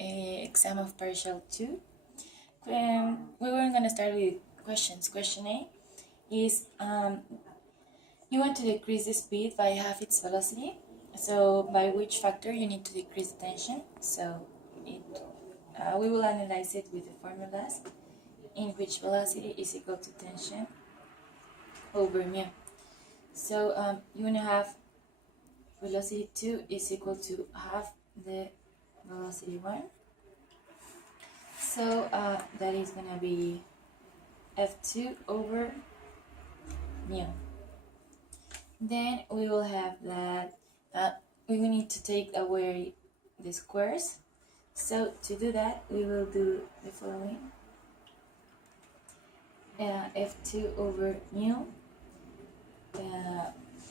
exam of partial 2. We were going to start with questions. Question A is you want to decrease the speed by half its velocity. So by which factor you need to decrease the tension? So we will analyze it with the formulas in which velocity is equal to tension over mu. So you want to have velocity 2 is equal to half the velocity 1. So that is going to be F2 over mu. Then we will have that we will need to take away the squares. So to do that, we will do the following. F2 over mu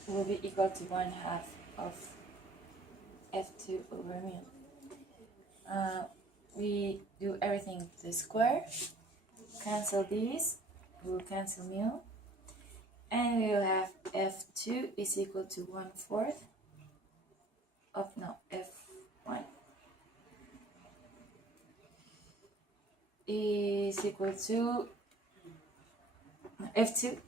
will be equal to 1/2 of F2 over mu. We do everything to the square, cancel this, we will cancel mu, and we will have F2 is equal to 1/4 of F1 is equal to F2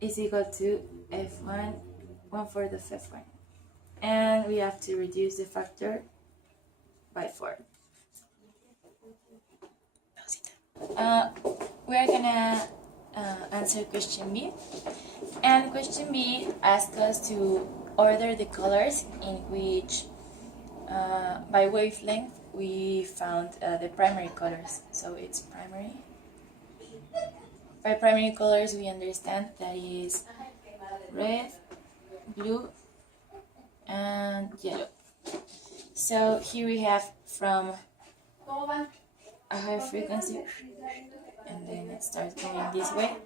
is equal to F1, 1/4 of F1. And we have to reduce the factor by 4. We are gonna answer question B. And question B asks us to order the colors in which, by wavelength, we found the primary colors. So it's primary. By primary colors, we understand that is red, blue, and yellow. So here we have from a high frequency, and then it starts going this way.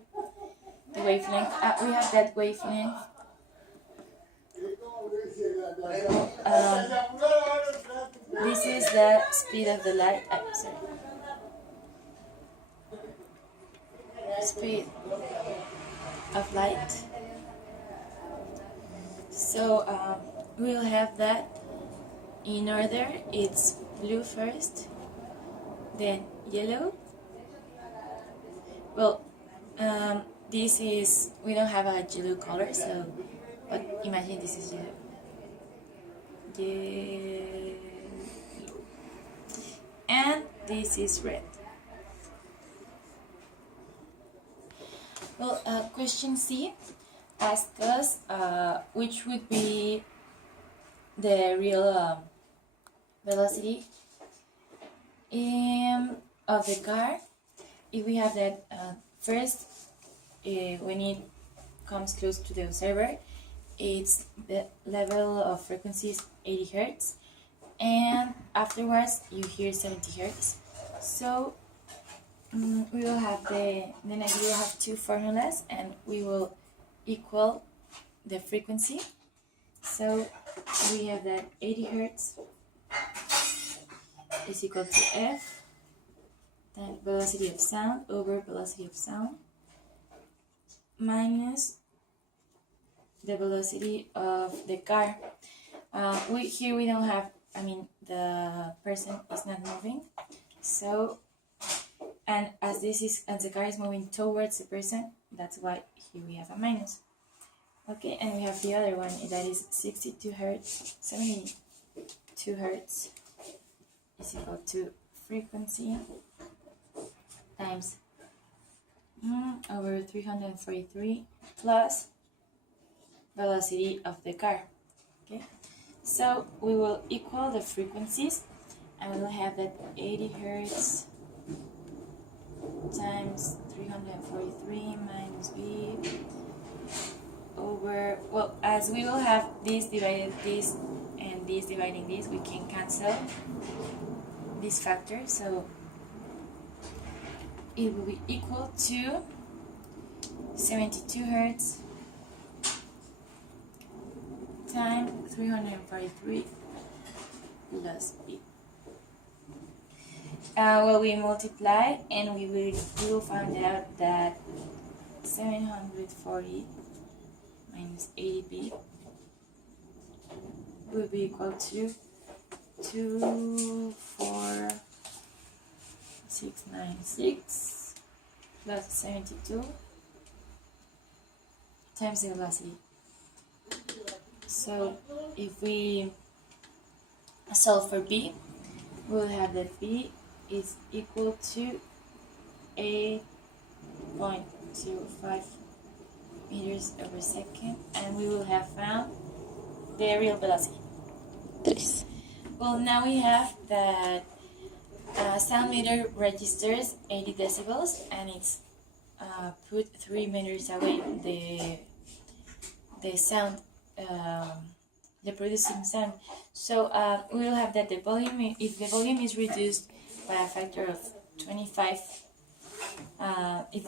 The wavelength, we have that wavelength. This is the speed of the light. Speed of light. So we'll have that in order. It's blue first, then yellow. Well, this is, we don't have a yellow color, so, but imagine this is yellow. And this is red. Well, question C asks us which would be the real velocity of the car if we have that first, when it comes close to the observer, it's the level of frequency is 80 Hertz, and afterwards you hear 70 Hertz. So we will have we will have two formulas, and we will equal the frequency. So we have that 80 Hertz is equal to F, then velocity of sound over velocity of sound, minus the velocity of the car. Here we don't have, the person is not moving, so, and as the car is moving towards the person, that's why here we have a minus. Okay, and we have the other one, that is 72 Hertz, 72 Hertz is equal to frequency times over 343 plus velocity of the car. Okay, so we will equal the frequencies, and we will have that 80 Hertz times 343 minus B over, well, as we will have this divided this and this dividing this, we can cancel this factor, so it will be equal to 72 Hertz times 343 plus B. Well, we multiply, and we will find out that 740 minus 80B will be equal to 24696 plus 72 times the velocity. So if we solve for b, we'll have that b is equal to 8.05 meters per second, and we will have found the real velocity. 3. Well, now we have that sound meter registers 80 decibels, and it's put 3 meters away the sound, the producing sound. So we will have that the volume, if the volume is reduced by a factor of 25, if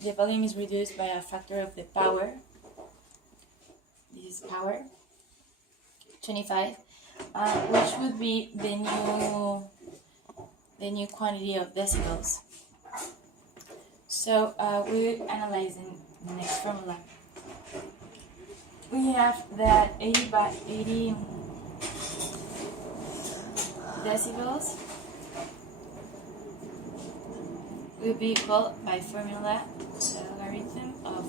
the volume is reduced by a factor of the power, this is power, 25, which would be the new quantity of decibels. So we're analyzing the next formula. We have that 80 by 80 decibels will be equal by formula the logarithm of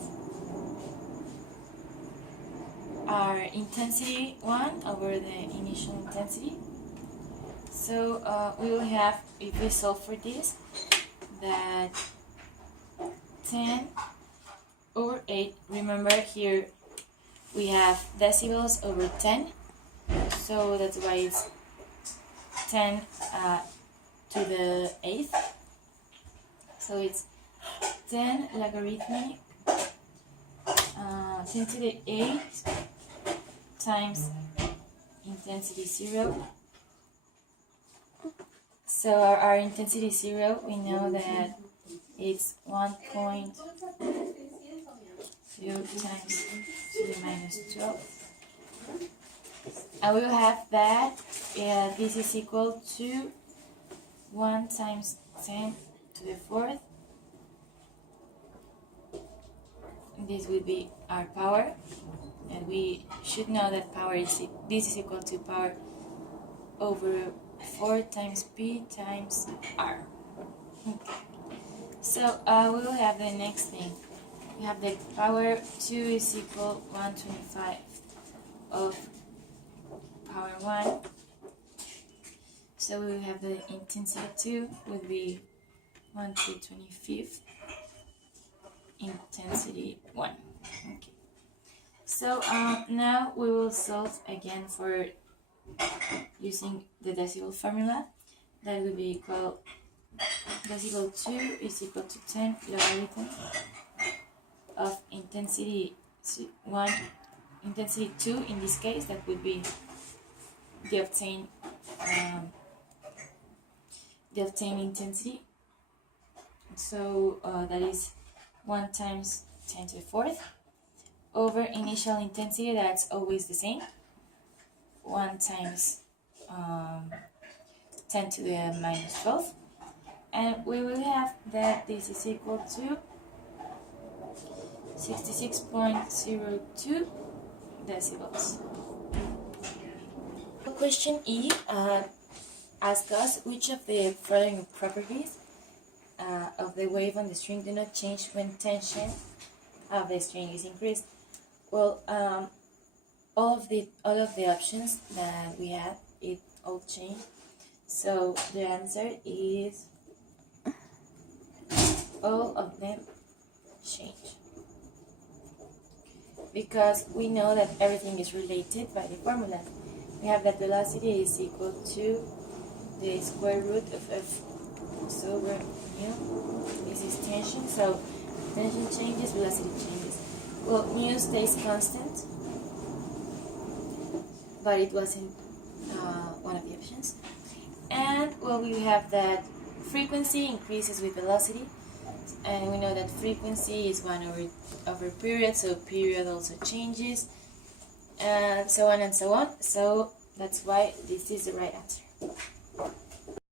our intensity 1 over the initial intensity. So we will have, if we solve for this, that 10 over 8, remember here we have decibels over 10, so that's why it's 10 to the 8th. So it's 10 logarithmic 10 to the 8th times intensity 0. So our intensity 0, we know that it's 1.2 times 10 minus 12. And we will have that this is equal to 1 times 10 to the 4th. This will be our power, and we should know that power is this is equal to power over 4 times P times R. Okay. So we will have the next thing. We have the power 2 is equal 1/25 of power 1. So we will have the intensity 2 will be 1/25 intensity 1. Okay. So now we will solve again for using the decibel formula. That will be equal, decibel 2 is equal to 10 logarithm of intensity 1, intensity 2 in this case, that would be the obtained intensity. So that is 1 times 10 to the 4th over initial intensity, that's always the same, 1 times 10 to the minus 12, and we will have that this is equal to 66.02 decibels. Question E asks us which of the following properties of the wave on the string do not change when tension of the string is increased. Well, all of the options that we have, it all change. So the answer is all of them change, because we know that everything is related by the formula. We have that velocity is equal to the square root of F over mu. This is tension, so tension changes, velocity changes. Well, mu stays constant, but it wasn't one of the options. And well, we have that frequency increases with velocity, and we know that frequency is 1 over period, so period also changes, and so on and so on. So that's why this is the right answer.